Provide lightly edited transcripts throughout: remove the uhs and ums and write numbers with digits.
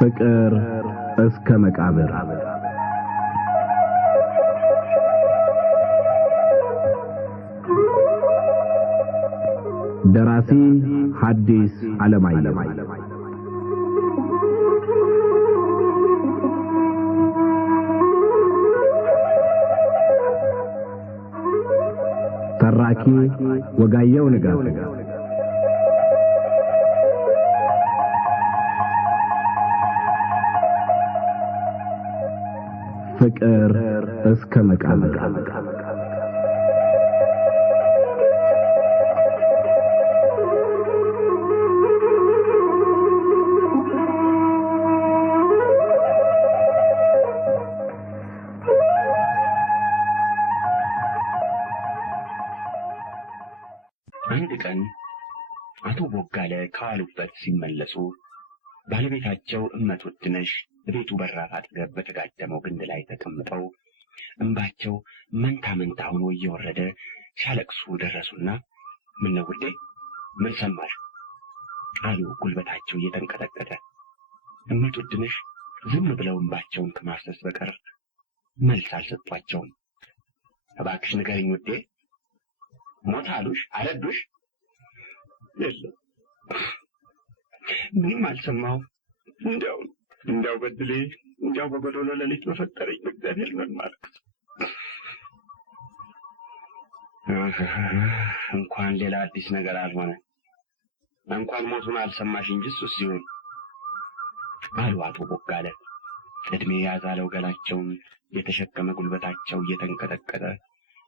ፍቅር እስከ መቃብር ደራሲ ሐዲስ ዓለማየሁ ተራኪ ወጋየሁ ንጋቱ ፍቅር እስከ መቃብር አንድ ቀን አቶ ቦጋለ ከዋሉበት ሲመለሱ ባለቤታቸው እመት ወድነሽ ቤቱ በራፍ አጠገብ በተጋደመው ግንድ ላይ ተቀምጠው እንባቸው መንታ መንታ ሆኖ እየወረደ ሲያለቅሱ ደረሱና ምን ነው ውዴ ምን ሰማሽ አሉ ጉልበታቸው እየተንቀጠቀጠ። እመት ወድነሽ ዝም ብለው እንባቸውን ከማፍሰስ በቀር መልስ አልሰጧቸውም። እባክሽ ንገሪኝ ውዴ ሞት አሉሽ አረዱሽ? የለም ምንም አልሰማሁም። እንዲያው በድሌ እንዲያው በበደሎ ለሊት በፈጠረኝ በእግዚአብሔር ምን ማለት እንኳን ሌላ አዲስ ነገር አልሆነ እንኳን ሞቱን አልሰማሽ እንጂ እሱስ ሲሆን አሉ አቶ ቦጋለ እድሜ ያዛለው ገላቸውን የተሸከመ ጉልበታቸው እየተንቀጠቀጠ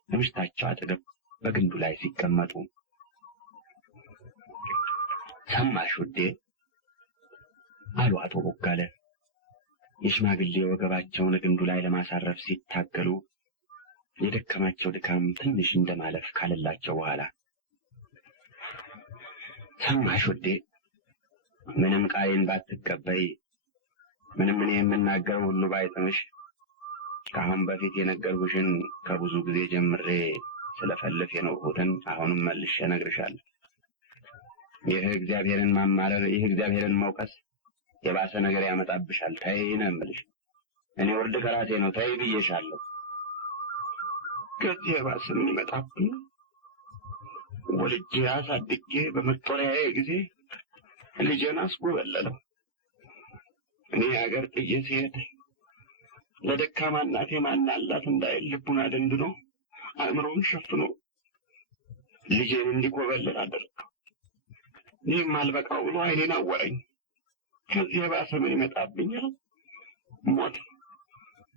ለምሽታቸው አጠገብ በግንዱ ላይ ሲቀመጡ። ሰማሽ ውዴ አሉ አቶ ቦጋለ የሽማግሌ ወገባቸውን ግንዱ ላይ ለማሳረፍ ሲታገሉ የደከማቸው ድካም ትንሽ እንደማለፍ ካለላቸው በኋላ። ሰማሽ ውዴ ምንም ቃሌን ባትቀበይ ምንም እኔ የምናገረው ሁሉ ባይጥምሽ ከአሁን በፊት የነገርኩሽን ከብዙ ጊዜ ጀምሬ ስለፈልፍ የኖርሁትን አሁንም መልሼ እነግርሻለሁ። ይህ እግዚአብሔርን ማማረር ይህ እግዚአብሔርን መውቀስ የባሰ ነገር ያመጣብሻል። ተይ ነው የምልሽ። እኔ ወርድ ከራሴ ነው ተይ ብዬሻለሁ። ከዚህ የባሰ ምን ይመጣብኝ? ወልጄ አሳድጌ በመጦሪያዬ ጊዜ ልጄን አስጎበለለው። እኔ አገር ጥዬ ሲሄድ ለደካማ እናቴ ማን አላት እንዳይል ልቡን አደንድኖ አእምሮውን ሸፍኖ ልጄን እንዲኮበልል አደረገው። ይህም አልበቃው ብሎ ዓይኔን አወረኝ። ከዚህ የባሰ ምን ይመጣብኛል? ሞት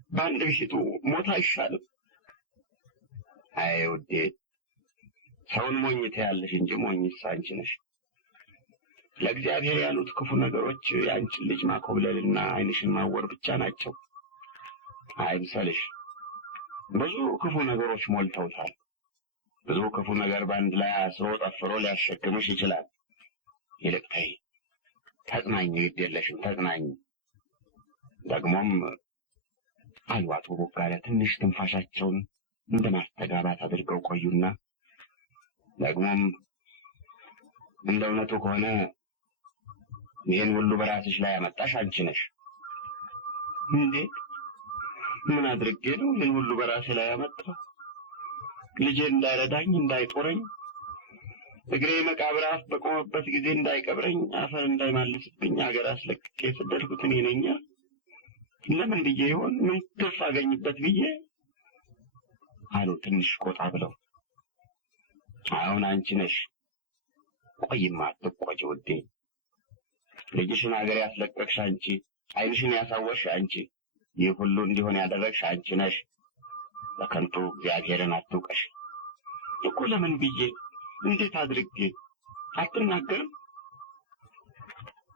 በአንድ ብሽቱ ሞት አይሻልም? አይ ውዴ ሰውን ሞኝ ትያለሽ እንጂ ሞኝስ አንቺ ነሽ። ለእግዚአብሔር ያሉት ክፉ ነገሮች የአንቺን ልጅ ማኮብለልና ዓይንሽን ማወር ብቻ ናቸው። አይምሰልሽ። ብዙ ክፉ ነገሮች ሞልተውታል። ብዙ ክፉ ነገር በአንድ ላይ አስሮ ጠፍሮ ሊያሸክምሽ ይችላል። ይልቅ ተይ ተጽናኝ፣ ግድ የለሽም ተጽናኝ። ደግሞም አሉ አቶ ቦጋለ ትንሽ ትንፋሻቸውን እንደ ማስተጋባት አድርገው ቆዩና ደግሞም እንደ እውነቱ ከሆነ ይህን ሁሉ በራስሽ ላይ ያመጣሽ አንቺ ነሽ። እንዴ ምን አድርጌ ነው ይህን ሁሉ በራሴ ላይ ያመጣው? ልጄ እንዳይረዳኝ እንዳይጦረኝ እግሬ መቃብር አፍ በቆመበት ጊዜ እንዳይቀብረኝ አፈር እንዳይማልስብኝ አገር አስለቅቄ የሰደድኩት እኔ ነኝ። ለምን ብዬ ይሆን? ምን ትርፍ አገኝበት ብዬ አሉ ትንሽ ቆጣ ብለው። አሁን አንቺ ነሽ። ቆይማ አትቆጪ ውዴ። ልጅሽን አገር ያስለቀቅሽ አንቺ፣ ዓይንሽን ያሳወርሽ አንቺ፣ ይህ ሁሉ እንዲሆን ያደረግሽ አንቺ ነሽ። በከንቱ እግዚአብሔርን አትውቀሽ እኮ። ለምን ብዬ እንዴት አድርጌ አትናገርም?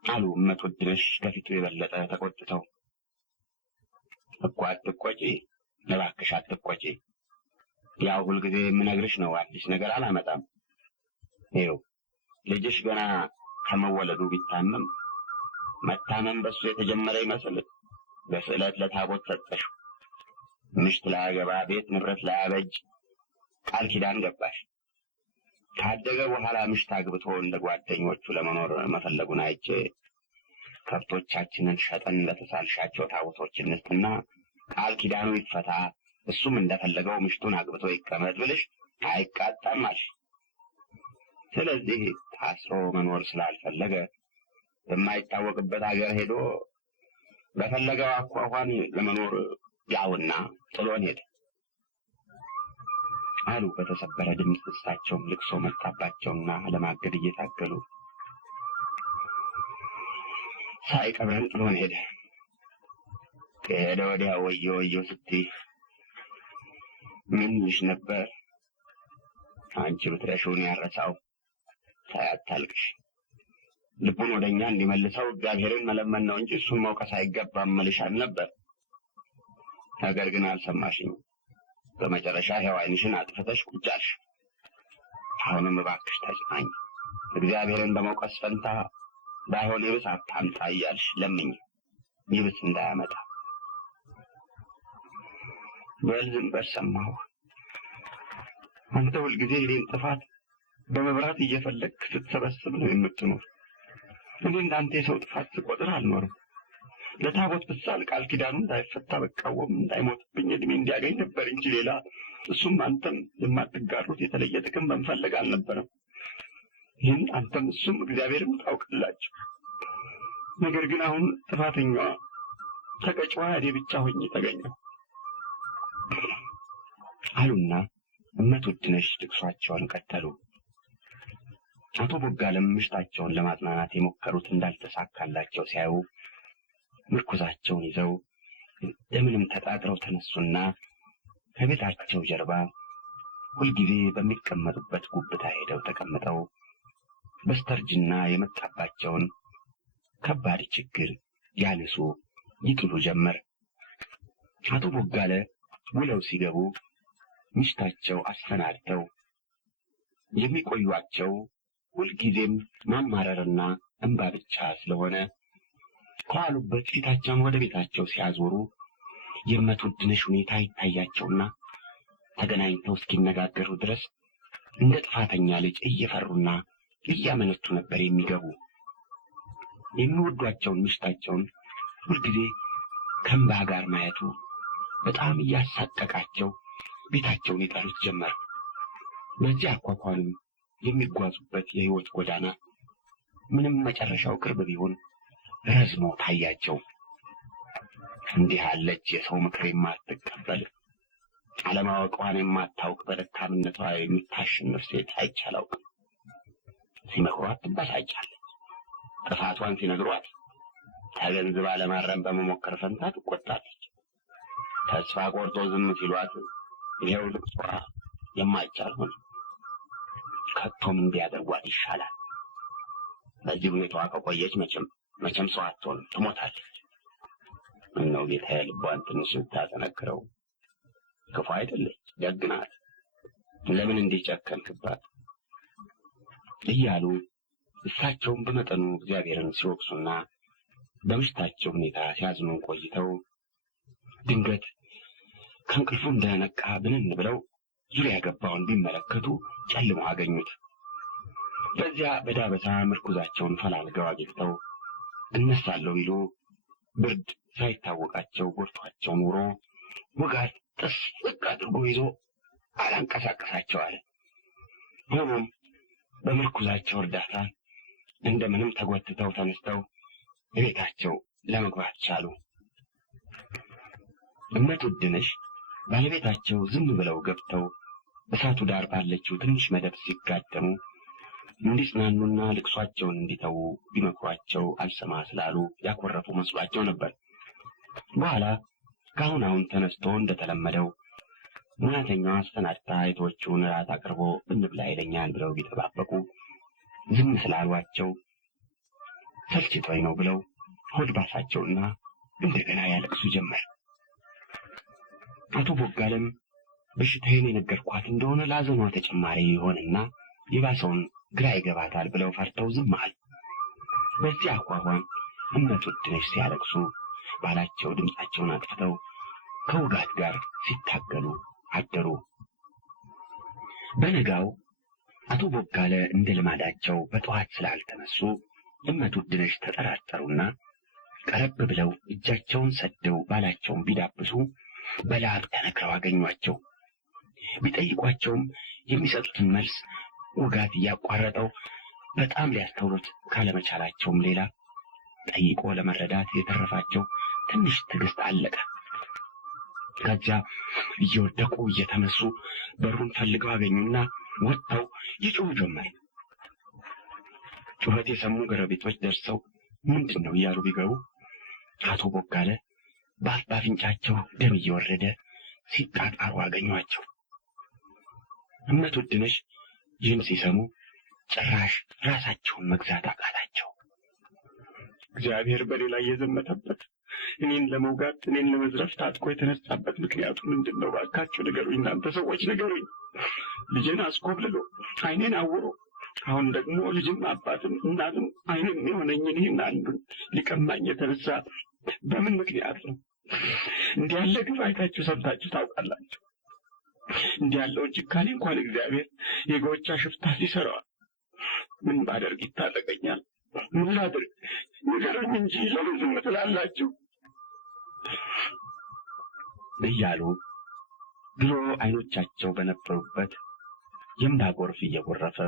አሉ እመት ወድነሽ ከፊቱ የበለጠ ተቆጥተው። እኮ አትቆጪ እባክሽ አትቆጪ። ያው ሁልጊዜ የምነግርሽ ነው፣ አዲስ ነገር አላመጣም። ይኸው ልጅሽ ገና ከመወለዱ ቢታመም መታመም በሱ የተጀመረ ይመስል በስዕለት ለታቦት ሰጠሽው። ምሽት ላያገባ ቤት ንብረት ላያበጅ ቃል ኪዳን ገባሽ። ካደገ በኋላ ምሽት አግብቶ እንደ ጓደኞቹ ለመኖር መፈለጉን አይቼ ከብቶቻችንን ሸጠን ለተሳልሻቸው ታቦቶች እንስጥና ቃል ኪዳኑ ይፈታ፣ እሱም እንደፈለገው ምሽቱን አግብቶ ይቀመጥ ብልሽ አይቃጣም አልሽ። ስለዚህ ታስሮ መኖር ስላልፈለገ በማይታወቅበት ሀገር ሄዶ በፈለገው አኳኋን ለመኖር ያውና ጥሎን ሄደ አሉ በተሰበረ ድምፅ። እሳቸውም ልቅሶ መጣባቸውና ለማገድ እየታገሉ ሳይቀብረን ጥሎን ሄደ። ከሄደ ወዲያ ወዮ ወዮ ስትይ ምን ይሽ ነበር? አንቺ ብትረሺውን ያረሳው። ታያታልቅሽ። ልቡን ወደኛ እንዲመልሰው እግዚአብሔርን መለመን ነው እንጂ እሱን መውቀስ አይገባም መልሻል ነበር። ነገር ግን አልሰማሽኝ። በመጨረሻ ሕያው ዓይንሽን አጥፍተሽ ቁጭ አልሽ። አሁንም እባክሽ ተጽናኝ። እግዚአብሔርን በመውቀስ ፈንታ ባይሆን ይብስ አታምጣ እያልሽ ለምኝ፣ ይብስ እንዳያመጣ። በል ዝም በል ሰማሁ። አንተ ሁልጊዜ እኔን ጥፋት በመብራት እየፈለግክ ስትሰበስብ ነው የምትኖር። እኔ እንዳንተ የሰው ጥፋት ስቆጥር አልኖርም። ለታቦት ብሳል ቃል ኪዳኑ እንዳይፈታ በቃወም እንዳይሞትብኝ እድሜ እንዲያገኝ ነበር እንጂ ሌላ እሱም አንተም የማትጋሩት የተለየ ጥቅም በመፈለግ አልነበረም። ይህን አንተም እሱም እግዚአብሔርም ታውቃላችሁ። ነገር ግን አሁን ጥፋተኛዋ ተቀጭዋ እኔ ብቻ ሆኜ ተገኘሁ አሉና እመት ውድነሽ ልቅሷቸውን ቀጠሉ። አቶ ቦጋለም ምሽታቸውን ለማጽናናት የሞከሩት እንዳልተሳካላቸው ሲያዩ ምርኩዛቸውን ይዘው እንደምንም ተጣጥረው ተነሱና ከቤታቸው ጀርባ ሁልጊዜ በሚቀመጡበት ጉብታ ሄደው ተቀምጠው በስተርጅና የመጣባቸውን ከባድ ችግር ያነሱ ይጥሉ ጀመር። አቶ ቦጋለ ውለው ሲገቡ ሚስታቸው አሰናድተው የሚቆዩአቸው ሁልጊዜም ማማረርና እንባ ብቻ ስለሆነ ከዋሉበት ፊታቸውን ወደ ቤታቸው ሲያዞሩ የእመት ውድነሽ ሁኔታ ይታያቸውና ተገናኝተው እስኪነጋገሩ ድረስ እንደ ጥፋተኛ ልጅ እየፈሩና እያመነቱ ነበር የሚገቡ። የሚወዷቸውን ሚስታቸውን ሁልጊዜ ከእንባ ጋር ማየቱ በጣም እያሳቀቃቸው ቤታቸውን ይጠሩት ጀመር። በዚህ አኳኋንም የሚጓዙበት የሕይወት ጎዳና ምንም መጨረሻው ቅርብ ቢሆን ረዝሞ ታያቸው። እንዲህ አለች የሰው ምክር የማትቀበል አለማወቋን የማታውቅ በደካምነቷ የምታሸንፍ ሴት አይቼ አላውቅም። ሲመክሯት ትበሳጫለች። ጥፋቷን ሲነግሯት ተገንዝባ ለማረም በመሞከር ፈንታ ትቆጣለች። ተስፋ ቆርጦ ዝም ሲሏት ይሄው ልቅሷ የማይቻል ሆነ። ከቶም እንዲያደርጓት ይሻላል። በዚህ ሁኔታዋ ከቆየች መቼም ሰው አትሆንም፣ ትሞታለች። ምነው ጌታዬ ልቧን ትንሽ ብታጠነክረው። ክፉ አይደለች፣ ደግ ናት። ለምን እንዲህ ጨከንክባት? እያሉ እሳቸውም በመጠኑ እግዚአብሔርን ሲወቅሱና በምሽታቸው ሁኔታ ሲያዝኑ ቆይተው ድንገት ከእንቅልፉ እንደነቃ ብንን ብለው ዙሪያ ገባውን ቢመለከቱ ጨልመው አገኙት። በዚያ በዳበሳ ምርኩዛቸውን ፈላልገው አግኝተው እነሳለሁ ቢሉ ብርድ ሳይታወቃቸው ጎርቷቸው ኑሮ ውጋት ጥስቅ አድርጎ ይዞ አላንቀሳቀሳቸው አለ። ሆኖም በምርኩዛቸው እርዳታ እንደምንም ተጎትተው ተነስተው ቤታቸው ለመግባት ቻሉ። እመት ውድነሽ ባለቤታቸው ዝም ብለው ገብተው እሳቱ ዳር ባለችው ትንሽ መደብ ሲጋደሙ እንዲጽናኑና ልቅሷቸውን እንዲተዉ ቢመክሯቸው አልሰማ ስላሉ ያኮረፉ መስሏቸው ነበር። በኋላ ከአሁን አሁን ተነስቶ እንደተለመደው ሙያተኛዋ አሰናድታ አይቶቹን እራት አቅርቦ እንብላ ይለኛል ብለው ቢጠባበቁ ዝም ስላሏቸው ሰልችቶኝ ነው ብለው ሆድ ባሳቸውና እንደገና ያለቅሱ ጀመር። አቶ ቦጋለም በሽታዬን የነገርኳት እንደሆነ ላዘኗ ተጨማሪ ይሆንና የባሰውን ግራ ይገባታል ብለው ፈርተው ዝም አሉ። በዚህ አኳኋን እመት ውድነሽ ሲያለቅሱ ባላቸው ድምፃቸውን አጥፍተው ከውጋት ጋር ሲታገሉ አደሩ። በነጋው አቶ ቦጋለ እንደ ልማዳቸው በጠዋት ስላልተነሱ እመት ውድነሽ ተጠራጠሩና ቀረብ ብለው እጃቸውን ሰደው ባላቸውን ቢዳብሱ በላብ ተነክረው አገኟቸው። ቢጠይቋቸውም የሚሰጡትን መልስ ውጋት እያቋረጠው በጣም ሊያስተውሉት ካለመቻላቸውም ሌላ ጠይቆ ለመረዳት የተረፋቸው ትንሽ ትዕግስት አለቀ። ከዚያ እየወደቁ እየተነሱ በሩን ፈልገው አገኙና ወጥተው ይጮሁ ጀመር። ጩኸት የሰሙ ጎረቤቶች ደርሰው ምንድን ነው እያሉ ቢገቡ አቶ ቦጋለ በአፍንጫቸው ደም እየወረደ ሲጣጣሩ አገኟቸው። እመት ውድነሽ ይህን ሲሰሙ ጭራሽ ራሳቸውን መግዛት አቃታቸው። እግዚአብሔር በእኔ ላይ የዘመተበት እኔን ለመውጋት እኔን ለመዝረፍ ታጥቆ የተነሳበት ምክንያቱ ምንድን ነው? እባካችሁ ንገሩኝ፣ እናንተ ሰዎች ንገሩኝ። ልጄን አስኮብልሎ ዓይኔን አውሮ አሁን ደግሞ ልጅም አባትም እናትም ዓይንም የሆነኝን ይህን አንዱን ሊቀማኝ የተነሳ በምን ምክንያት ነው? እንዲህ ያለ ግፍ አይታችሁ ሰምታችሁ ታውቃላችሁ? እንዲህ ያለውን ጭካኔ እንኳን እግዚአብሔር የጎቻ ሽፍታ ሲሰራዋል። ምን ባደርግ ይታረቀኛል? ምን ላድርግ? ንገሩኝ እንጂ ለምን ዝም ትላላችሁ? እያሉ ድሮ ዓይኖቻቸው በነበሩበት የእንባ ጎርፍ እየጎረፈ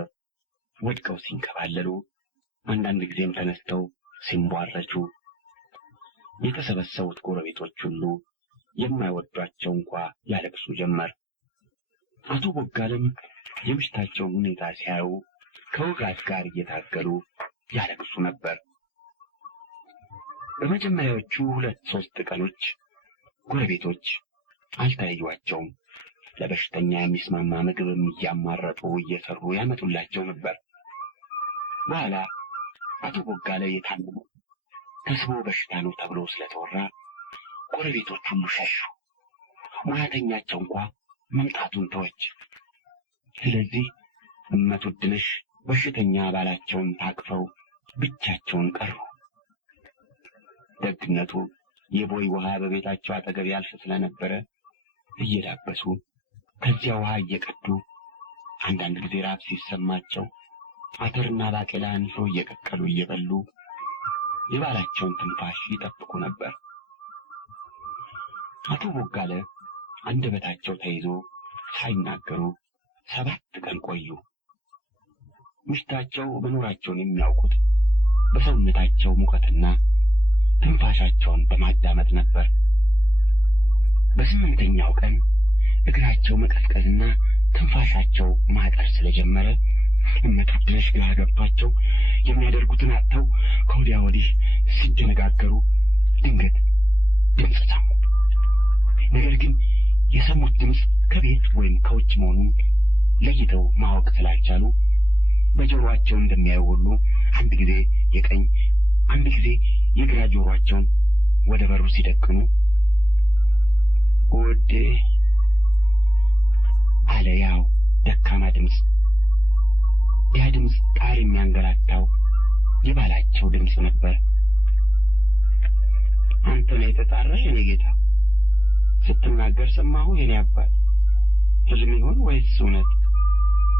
ወድቀው ሲንከባለሉ፣ አንዳንድ ጊዜም ተነስተው ሲንቧረቹ የተሰበሰቡት ጎረቤቶች ሁሉ የማይወዷቸው እንኳ ያለቅሱ ጀመር። አቶ ቦጋለም የምሽታቸውን ሁኔታ ሲያዩ ከውጋት ጋር እየታገሉ ያለቅሱ ነበር። በመጀመሪያዎቹ 2-3 ቀኖች ጎረቤቶች አልተለዩአቸውም። ለበሽተኛ የሚስማማ ምግብም እያማረጡ እየሰሩ ያመጡላቸው ነበር። በኋላ አቶ ቦጋለ የታመሙ ተስቦ በሽታ ነው ተብሎ ስለተወራ ጎረቤቶች ሁሉ ሸሹ። ሙያተኛቸው እንኳ መምጣቱን ተወች። ስለዚህ እመት ውድነሽ በሽተኛ ባላቸውን ታቅፈው ብቻቸውን ቀሩ። ደግነቱ የቦይ ውሃ በቤታቸው አጠገብ ያልፍ ስለነበረ እየዳበሱ ከዚያ ውሃ እየቀዱ አንዳንድ ጊዜ ራብ ሲሰማቸው አተርና ባቄላ ንፍሮ እየቀቀሉ እየበሉ የባላቸውን ትንፋሽ ይጠብቁ ነበር። አቶ ቦጋለ አንደበታቸው ተይዞ ሳይናገሩ 7 ቀን ቆዩ። ምሽታቸው መኖራቸውን የሚያውቁት በሰውነታቸው ሙቀትና ትንፋሻቸውን በማዳመጥ ነበር። በ8ኛው ቀን እግራቸው መቀዝቀዝና ትንፋሻቸው ማጠር ስለጀመረ እመት ውድነሽ ግራ ገብቷቸው የሚያደርጉትን አጥተው ከወዲያ ወዲህ ሲደነጋገሩ ድንገት ድምፅ ሰሙ። ነገር ግን የሰሙት ድምፅ ከቤት ወይም ከውጭ መሆኑን ለይተው ማወቅ ስላልቻሉ በጆሮአቸው እንደሚያዩ ሁሉ አንድ ጊዜ የቀኝ አንድ ጊዜ የግራ ጆሮአቸውን ወደ በሩ ሲደቅኑ ውዴ አለ ያው ደካማ ድምፅ። ያ ድምፅ ጣር የሚያንገላታው የባላቸው ድምፅ ነበር። አንተ ነው የተጣራ የኔ ጌታ? ስትናገር ሰማሁ የኔ አባት። ህልም ይሆን ወይስ እውነት?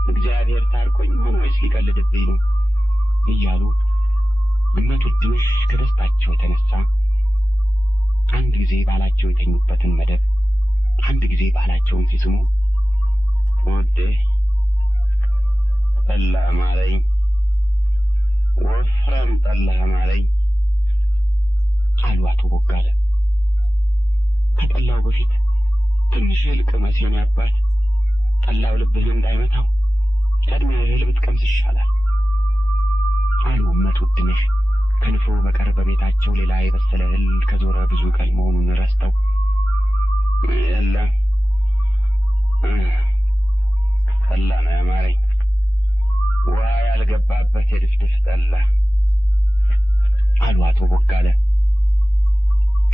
እግዚአብሔር ታርቆኝ ይሆን ወይስ ሊቀልድብኝ ነው? እያሉ እመት ውድነሽ ከደስታቸው የተነሳ አንድ ጊዜ ባላቸው የተኙበትን መደብ አንድ ጊዜ ባላቸውን ሲስሙ ውዴ ጠላ አማረኝ፣ ወፍራም ጠላ አማረኝ አሉ አቶ ቦጋለ። ከጠላው በፊት ትንሽ እህል ቅመስ የኔ አባት፣ ጠላው ልብህን እንዳይመታው ቀድመህ እህል ብትቀምስ ይሻላል አሉ እመት ውድነሽ። ከንፍሮ በቀር በቤታቸው ሌላ የበሰለ እህል ከዞረ ብዙ ቀን መሆኑን ረስተው የለም ጠላ ነው ያማረኝ፣ ውሃ ያልገባበት የድፍድፍ ጠላ አሉ አቶ ቦጋለ።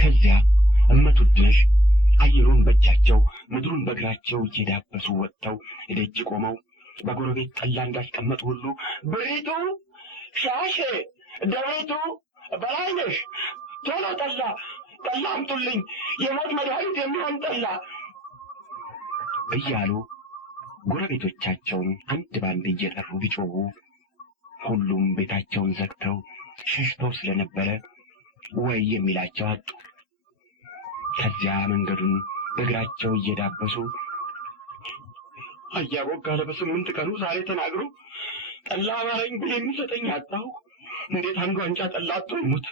ከዚያ እመት ውድነሽ አየሩን በእጃቸው ምድሩን በእግራቸው እየዳበሱ ወጥተው እደጅ ቆመው በጎረቤት ጠላ እንዳስቀመጡ ሁሉ ብሪቱ፣ ሻሼ፣ ደብሪቱ፣ በላይነሽ ቶሎ ጠላ አምጡልኝ፣ የሞት መድኃኒት የሚሆን ጠላ እያሉ ጎረቤቶቻቸውን አንድ ባንድ እየጠሩ ቢጮሁ ሁሉም ቤታቸውን ዘግተው ሸሽተው ስለነበረ ወይ የሚላቸው አጡ። ከዚያ መንገዱን በእግራቸው እየዳበሱ አያ ቦጋለ በ8 ቀኑ ዛሬ ተናግሮ ጠላ አማረኝ ብሎ የሚሰጠኝ አጣሁ። እንዴት አንዱ ዋንጫ ጠላ አጥቶ ይሙት?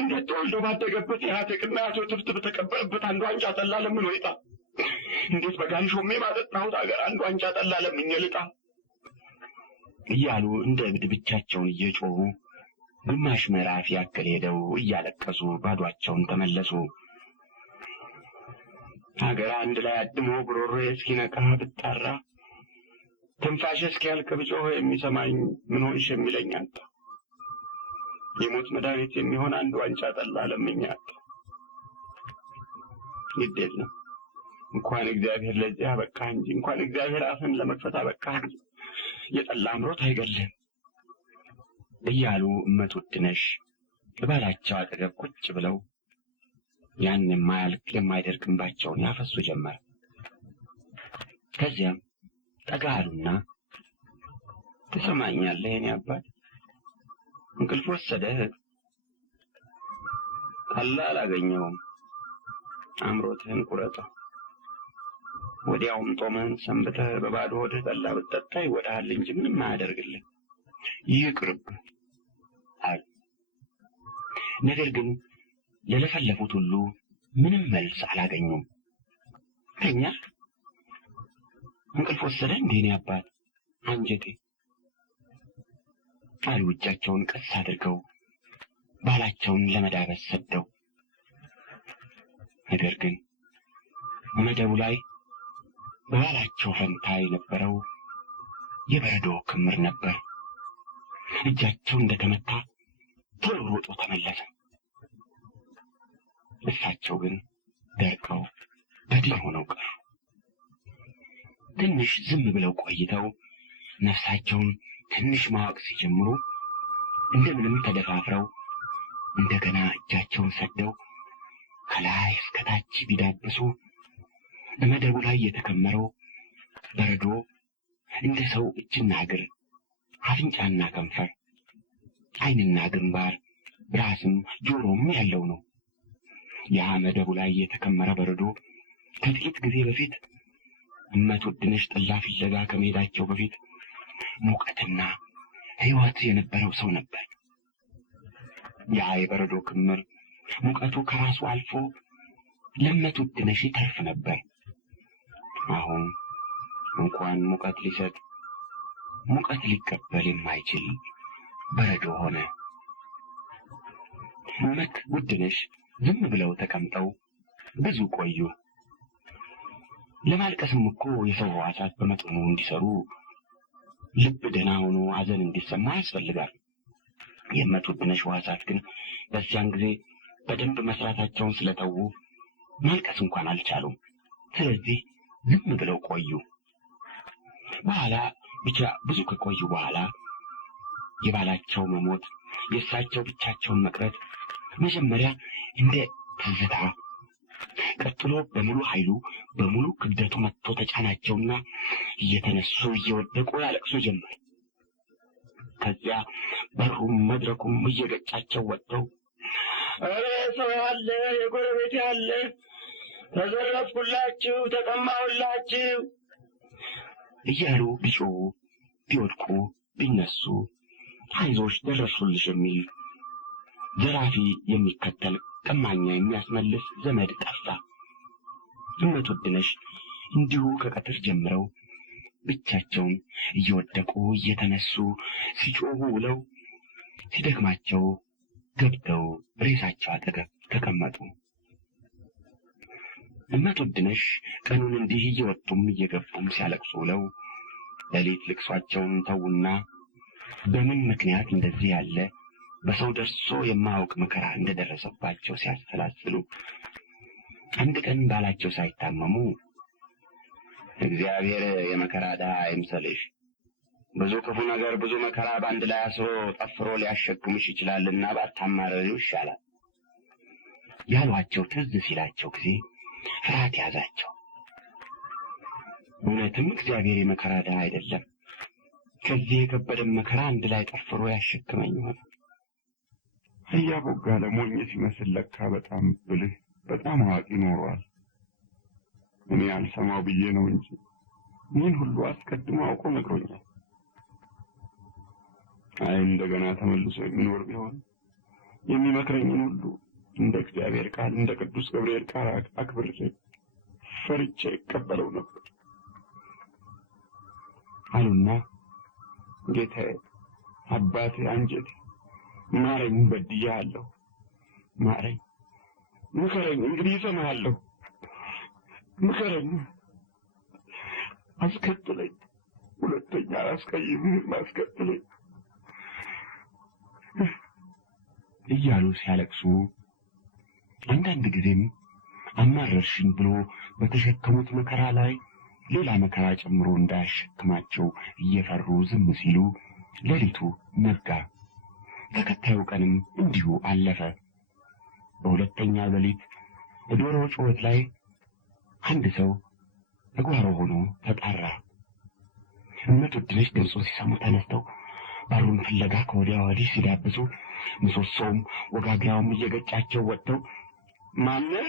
እንዴት ተወልዶ ባደገበት የአቴቅና አቶ ትብት በተቀበረበት አንዱ ዋንጫ ጠላ ለምን ወይጣ? እንዴት በጋን ሾሜ ባጠጣሁት አገር አንዱ ዋንጫ ጠላ ለምኜ ልጣ? እያሉ እንደ እብድ ብቻቸውን እየጮሁ ግማሽ ምዕራፍ ያክል ሄደው እያለቀሱ ባዷቸውን ተመለሱ። ሀገር አንድ ላይ አድሞ ጉሮሮ እስኪነቃ ብጣራ ትንፋሽ እስኪያልቅ ብጮህ የሚሰማኝ ምን ሆንሽ የሚለኝ አጣ። የሞት መድኃኒት የሚሆን አንድ ዋንጫ ጠላ ለምኜ አጣ። ይደል ነው እንኳን እግዚአብሔር ለዚህ አበቃ እንጂ እንኳን እግዚአብሔር አፍን ለመክፈት አበቃ እንጂ የጠላ አምሮት አይገልም እያሉ እመት ውድነሽ ባላቸው አጠገብ ቁጭ ብለው ያን የማያልቅ የማይደርቅ እንባቸውን ያፈሱ ጀመር። ከዚያም ጠጋ አሉና ትሰማኛለህ የኔ አባት? እንቅልፍ ወሰደህ? ጠላ አላገኘውም። አምሮትህን ቁረጠው። ወዲያውም ጦምህን ሰንብተህ በባዶ ሆድህ ጠላ ብትጠጣ ይወጣሃል እንጂ ምንም አያደርግልህ። ይቅርብህ አሉ። ነገር ግን ለለፈለፉት ሁሉ ምንም መልስ አላገኙም። ተኛ? እንቅልፍ ወሰደ እንዴ የኔ አባት? አንጀቴ አሉ እጃቸውን ቀስ አድርገው ባላቸውን ለመዳበስ ሰደው። ነገር ግን መደቡ ላይ በባላቸው ፈንታ የነበረው የበረዶ ክምር ነበር። እጃቸው እንደተመታ ቶሎ ሮጦ ተመለሰ። እሳቸው ግን ደርቀው በድን ሆነው ቀሩ። ትንሽ ዝም ብለው ቆይተው ነፍሳቸውን ትንሽ ማወቅ ሲጀምሩ እንደምንም ተደፋፍረው እንደገና እጃቸውን ሰደው ከላይ እስከታች ቢዳብሱ በመደቡ ላይ የተከመረው በረዶ እንደ ሰው እጅና እግር፣ አፍንጫና ከንፈር፣ ዓይንና ግንባር፣ ራስም ጆሮም ያለው ነው። ያ መደቡ ላይ የተከመረ በረዶ ከጥቂት ጊዜ በፊት እመት ውድነሽ ጠላ ፍለጋ ከመሄዳቸው በፊት ሙቀትና ሕይወት የነበረው ሰው ነበር። ያ የበረዶ ክምር ሙቀቱ ከራሱ አልፎ ለእመት ውድነሽ ይተርፍ ነበር። አሁን እንኳን ሙቀት ሊሰጥ ሙቀት ሊቀበል የማይችል በረዶ ሆነ። እመት ውድነሽ ዝም ብለው ተቀምጠው ብዙ ቆዩ። ለማልቀስም እኮ የሰው ሕዋሳት በመጠኑ እንዲሰሩ ልብ ደህና ሆኖ ሐዘን እንዲሰማ ያስፈልጋል። የእመት ውድነሽ ሕዋሳት ግን በዚያን ጊዜ በደንብ መስራታቸውን ስለተዉ ማልቀስ እንኳን አልቻሉም። ስለዚህ ዝም ብለው ቆዩ። በኋላ ብቻ ብዙ ከቆዩ በኋላ የባላቸው መሞት፣ የእሳቸው ብቻቸውን መቅረት መጀመሪያ እንደ ትዝታ፣ ቀጥሎ በሙሉ ኃይሉ በሙሉ ክብደቱ መጥቶ ተጫናቸውና እየተነሱ እየወደቁ ያለቅሱ ጀመር። ከዚያ በሩም መድረኩም እየገጫቸው ወጥተው ኧረ ሰው አለ፣ የጎረቤት አለ፣ ተዘረፍኩላችሁ፣ ተቀማሁላችሁ እያሉ ቢጮሁ ቢወድቁ ቢነሱ አይዞሽ ደረሱልሽ የሚል ዘራፊ የሚከተል ቀማኛ የሚያስመልስ ዘመድ ጠፋ። እመት ውድነሽ እንዲሁ ከቀትር ጀምረው ብቻቸውን እየወደቁ እየተነሱ ሲጮሁ ውለው ሲደክማቸው ገብተው ሬሳቸው አጠገብ ተቀመጡ። እመት ውድነሽ ቀኑን እንዲህ እየወጡም እየገቡም ሲያለቅሱ ውለው ሌሊት ልቅሷቸውን ተዉና በምን ምክንያት እንደዚህ ያለ በሰው ደርሶ የማያውቅ መከራ እንደደረሰባቸው ሲያሰላስሉ አንድ ቀን ባላቸው ሳይታመሙ እግዚአብሔር የመከራ ድሃ አይምሰልሽ፣ ብዙ ክፉ ነገር ብዙ መከራ በአንድ ላይ አስሮ ጠፍሮ ሊያሸክምሽ ይችላልና ባታማረሪው ይሻላል ያሏቸው ትዝ ሲላቸው ጊዜ ፍርሃት ያዛቸው። እውነትም እግዚአብሔር የመከራ ድሃ አይደለም፣ ከዚህ የከበደም መከራ አንድ ላይ ጠፍሮ ያሸክመኝ ሆነ እያቦጋለ ሞኝ ሲመስል ለካ በጣም ብልህ በጣም አዋቂ ኖሯል። እኔ አልሰማው ብዬ ነው እንጂ ምን ሁሉ አስቀድሞ አውቆ ነግሮኛል። አይ እንደገና ተመልሶ የሚኖር ቢሆን የሚመክረኝን ሁሉ እንደ እግዚአብሔር ቃል እንደ ቅዱስ ገብርኤል ቃል አክብሬ ፈርቼ ይቀበለው ነበር አሉና ጌታዬ፣ አባቴ፣ አንጀቴ ማረኝ፣ በድያለሁ፣ ማረኝ፣ ምከረኝ፣ እንግዲህ እሰማሃለሁ፣ ምከረኝ፣ አስከትለኝ፣ ሁለተኛ አላስቀይምህም፣ አስከትለኝ እያሉ ሲያለቅሱ አንዳንድ ጊዜም አማረርሽኝ ብሎ በተሸከሙት መከራ ላይ ሌላ መከራ ጨምሮ እንዳያሸክማቸው እየፈሩ ዝም ሲሉ ሌሊቱ ነጋ። ተከታዩ ቀንም እንዲሁ አለፈ። በሁለተኛ ሌሊት በዶሮ ጩኸት ላይ አንድ ሰው በጓሮ ሆኖ ተጣራ። እመቱድነሽ ድምፁን ሲሰሙ ተነስተው በሩን ፍለጋ ከወዲያ ወዲህ ሲዳብሱ ምሰሶውም ወጋግራውም እየገጫቸው ወጥተው ማነህ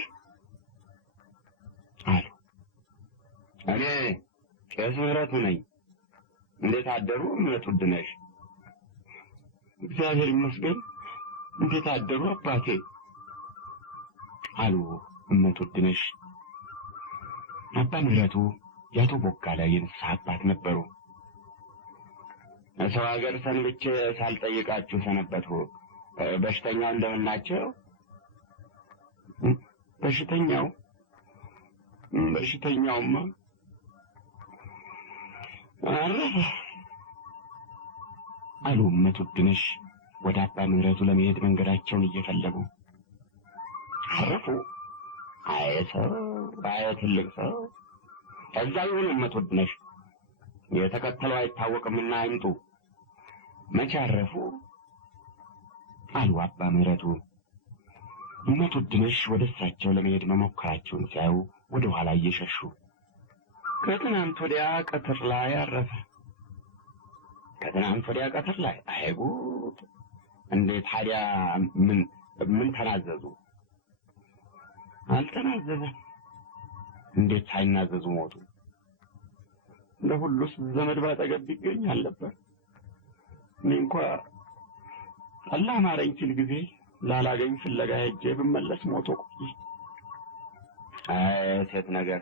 አሉ። እኔ ቄስ ምህረቱ ነኝ። እንዴት አደሩ እመቱድነሽ? እግዚአብሔር ይመስገን። እንዴት አደሩ አባቴ አሉ እመቱድነሽ። አባ ምህረቱ ያቶ ቦጋለ የንስሐ አባት ነበሩ። ሰው ሀገር ሰንብቼ ሳልጠይቃችሁ ሰነበትኩ። በሽተኛው እንደምን ናቸው? በሽተኛውማ አረፈ አሉ እመቱድነሽ ወደ አባ ምህረቱ ለመሄድ መንገዳቸውን እየፈለጉ። አረፉ? አይ ሰው፣ አይ ትልቅ ሰው። እዛ ይሁኑ እመቱድነሽ፣ የተከተለው አይታወቅምና አይምጡ። መቼ አረፉ አሉ አባ ምህረቱ። እመቱድነሽ ወደ እሳቸው ለመሄድ መሞከራቸውን ሲያዩ ወደ ኋላ እየሸሹ ከትናንት ወዲያ ቀትር ላይ አረፈ። ከትናንት ወዲያ ቀትር ላይ? አይ ጉድ! እንዴት ታዲያ ምን ተናዘዙ? አልተናዘዘም። እንዴት ሳይናዘዙ ሞቱ? ለሁሉስ ዘመድ ባጠገብ ይገኝ አልነበር? እኔ እንኳ አላህ ማረኝ ሲል ጊዜ ላላገኝ ፍለጋ ሄጄ ብመለስ ሞቶ ቆይ። አይ ሴት ነገር፣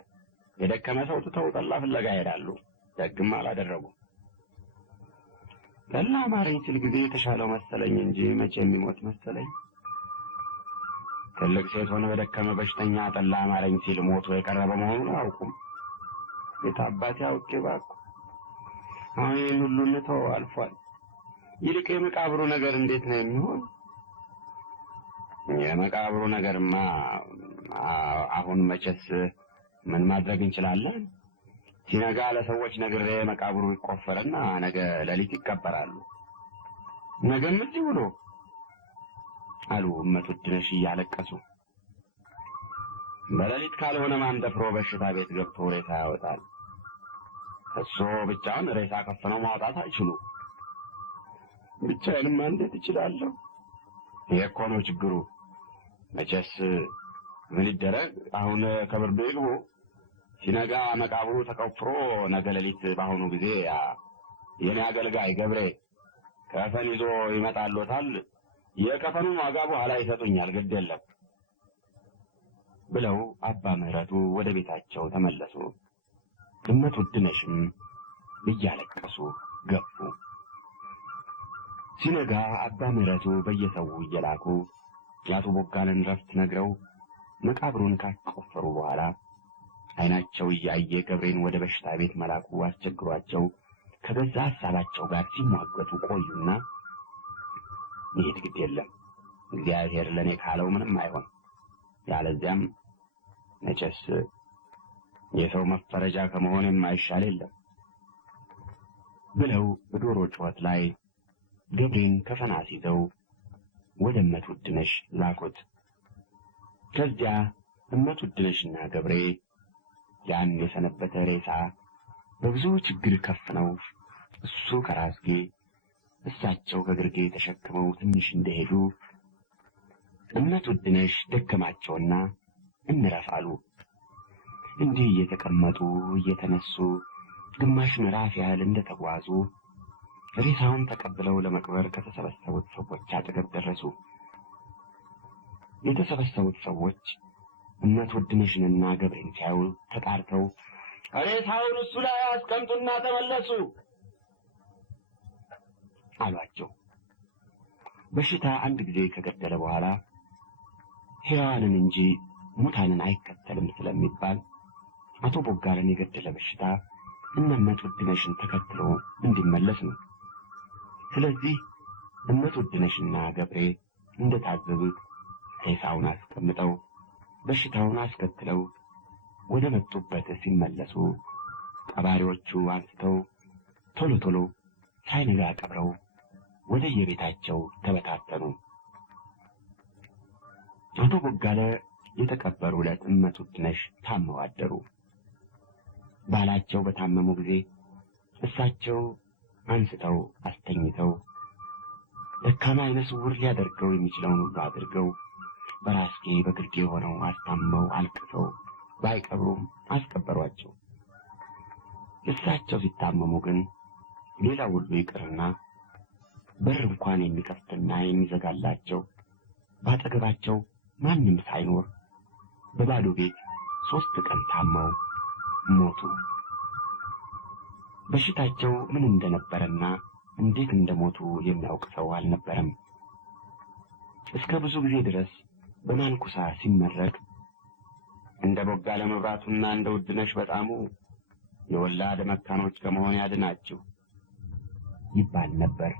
የደከመ ሰው ትተው ጠላ ፍለጋ ይሄዳሉ። ደግም አላደረጉ። ጠላ ማረኝ ሲል ጊዜ የተሻለው መሰለኝ እንጂ መቼ የሚሞት መሰለኝ። ትልቅ ሴት ሆነ በደከመ በሽተኛ ጠላ ማረኝ ሲል ሞቶ የቀረበ መሆኑን አያውቁም። የታባቴ አውቄ እባክህ አሁን ይህን ሁሉ እንተው፣ አልፏል። ይልቅ የመቃብሩ ነገር እንዴት ነው የሚሆን? የመቃብሩ ነገርማ አሁን መቼስ ምን ማድረግ እንችላለን? ሲነጋ ለሰዎች ነግሬ መቃብሩ ይቆፈርና ነገ ሌሊት ይቀበራሉ። ነገም እዚህ ብሎ አሉ እመቱድነሽ እያለቀሱ። በሌሊት ካልሆነ ማን ደፍሮ በሽታ ቤት ገብቶ ሬሳ ያወጣል? እሱ ብቻውን ሬሳ ከፍነው ማውጣት አይችሉ። ብቻዬንማ እንዴት እችላለሁ? ይሄ እኮ ነው ችግሩ። መቼስ ምን ይደረግ፣ አሁን ከብርዱ ይግቡ። ሲነጋ መቃብሩ ተቆፍሮ ነገ ሌሊት በአሁኑ ጊዜ የኔ አገልጋይ ገብሬ ከፈን ይዞ ይመጣልዎታል። የከፈኑን ዋጋ በኋላ ይሰጡኛል፣ ግድ የለም ብለው አባ ምህረቱ ወደ ቤታቸው ተመለሱ። እመቱድነሽም እያለቀሱ ገቡ። ሲነጋ አባ ምህረቱ በየሰው እየላኩ ያቶ ቦጋለን ረፍት ነግረው መቃብሩን ካቆፈሩ በኋላ አይናቸው እያየ ገብሬን ወደ በሽታ ቤት መላኩ አስቸግሯቸው ከገዛ ሐሳባቸው ጋር ሲሟገቱ ቆዩና ይሄድ ግድ የለም እግዚአብሔር ለኔ ካለው ምንም አይሆን፣ ያለዚያም መቼስ የሰው መፈረጃ ከመሆን የማይሻል የለም ብለው በዶሮ ጩኸት ላይ ገብሬን ከፈን አስይዘው ወደ እመቱድነሽ ላኩት። ከዚያ እመቱድነሽና ገብሬ ያን የሰነበተ ሬሳ በብዙ ችግር ከፍነው እሱ ከራስጌ እሳቸው ከግርጌ ተሸክመው ትንሽ እንደሄዱ እመት ውድነሽ ደከማቸውና እንረፍ አሉ። እንዲህ እየተቀመጡ እየተነሱ ግማሽ ምዕራፍ ያህል እንደተጓዙ ሬሳውን ተቀብለው ለመቅበር ከተሰበሰቡት ሰዎች አጠገብ ደረሱ። የተሰበሰቡት ሰዎች እመት ውድነሽንና ገብሬን ሲያዩ ተጣርተው ሬሳውን እሱ ላይ አስቀምጡና ተመለሱ አሏቸው። በሽታ አንድ ጊዜ ከገደለ በኋላ ሕያዋንን እንጂ ሙታንን አይከተልም ስለሚባል አቶ ቦጋለን የገደለ በሽታ እመት ውድነሽን ተከትሎ እንዲመለስ ነው። ስለዚህ እመት ውድነሽና ገብሬ እንደታዘዙት ሬሳውን አስቀምጠው በሽታውን አስከትለው ወደ መጡበት ሲመለሱ ቀባሪዎቹ አንስተው ቶሎ ቶሎ ሳይነጋ ቀብረው ወደ የቤታቸው ተበታተኑ። አቶ ቦጋለ የተቀበሩ ዕለት እመት ውድነሽ ታመው አደሩ። ባላቸው በታመሙ ጊዜ እሳቸው አንስተው አስተኝተው ደካማ ዓይነ ስውር ሊያደርገው የሚችለውን ሁሉ አድርገው በራስጌ በግርጌ ሆነው አስታመው አልቅሰው ባይቀብሩም አስቀበሯቸው። እሳቸው ሲታመሙ ግን ሌላ ሁሉ ይቅርና በር እንኳን የሚከፍትና የሚዘጋላቸው ባጠገባቸው ማንም ሳይኖር በባዶ ቤት 3 ቀን ታመው ሞቱ። በሽታቸው ምን እንደነበረና እንዴት እንደሞቱ የሚያውቅ ሰው አልነበረም። እስከ ብዙ ጊዜ ድረስ በማንኩሳ ሲመረቅ እንደ ቦጋለ መብራቱና እንደ ውድነሽ በጣሙ የወላድ መካኖች ከመሆን ያድናችሁ ይባል ነበር።